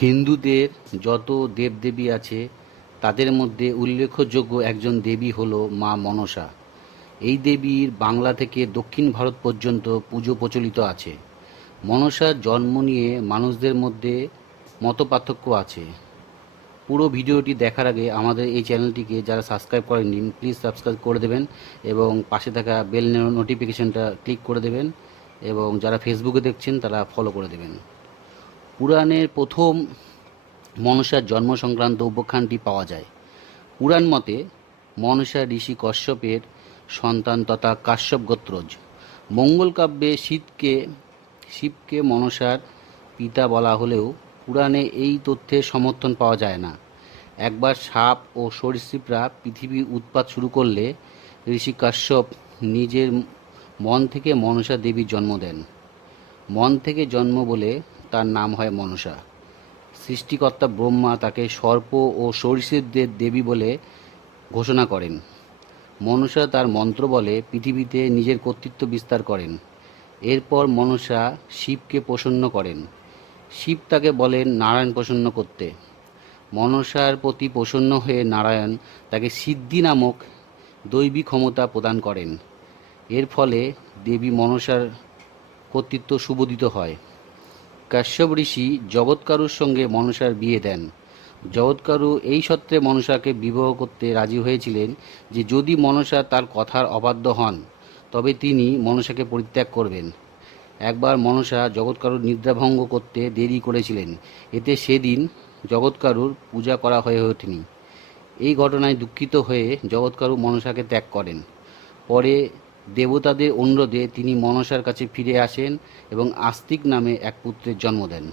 হিন্দুদের যত দেবদেবী আছে তাদের মধ্যে উল্লেখযোগ্য একজন দেবী হল মা মনসা। এই দেবীর বাংলা থেকে দক্ষিণ ভারত পর্যন্ত পুজো প্রচলিত আছে। মনসার জন্ম নিয়ে মানুষদের মধ্যে মতপার্থক্য আছে। পুরো ভিডিওটি দেখার আগে আমাদের এই চ্যানেলটিকে যারা সাবস্ক্রাইব করেননি প্লিজ সাবস্ক্রাইব করে দেবেন এবং পাশে থাকা বেল নোটিফিকেশনটা ক্লিক করে দেবেন এবং যারা ফেসবুকে দেখছেন তারা ফলো করে দেবেন। পুরাণের প্রথম মনসার জন্ম সংক্রান্ত উপাখ্যানটি পাওয়া যায়। পুরাণ মতে মনসা ঋষি কশ্যপের সন্তান তথা কাশ্যপ গোত্রজ। মঙ্গল কাব্যে শিবকে মনসার পিতা বলা হলেও পুরাণে এই তথ্যের সমর্থন পাওয়া যায় না। একবার সাপ ও সরীসৃপরা পৃথিবীর উৎপাত শুরু করলে ঋষি কাশ্যপ নিজের মন থেকে মনসা দেবীর জন্ম দেন। মন থেকে জন্ম বলে তার নাম হয় মনসা। সৃষ্টিকর্তা ব্রহ্মা তাকে সর্প ও সরীসৃপদের দেবী বলে ঘোষণা করেন। মনসা তার মন্ত্র বলে পৃথিবীতে নিজের কর্তৃত্ব বিস্তার করেন। এরপর মনসা শিবকে প্রসন্ন করেন। শিব তাকে বলেন নারায়ণ প্রসন্ন করতে। মনসার প্রতি প্রসন্ন হয়ে নারায়ণ তাকে সিদ্ধি নামক দৈবী ক্ষমতা প্রদান করেন। এর ফলে দেবী মনসার কর্তৃত্ব সুবোধিত হয়। কাশ্যপ ঋষি জগৎকারুর সঙ্গে মনসার বিয়ে দেন। জগৎকারু এই সত্ত্বে মনসাকে বিবাহ করতে রাজি হয়েছিলেন যে যদি মনসা তার কথার অবাধ্য হন তবে তিনি মনসাকে পরিত্যাগ করবেন। একবার মনসা জগৎকারুর নিদ্রাভঙ্গ করতে দেরি করেছিলেন, এতে সেদিন জগৎকারুর পূজা করা হয়ে ওঠেনি। এই ঘটনায় দুঃখিত হয়ে জগৎকারু মনসাকে ত্যাগ করেন। পরে দেবতাদের অনুরোধে তিনি মনসার কাছে ফিরে আসেন এবং আস্তিক নামে এক পুত্রের জন্ম দেন।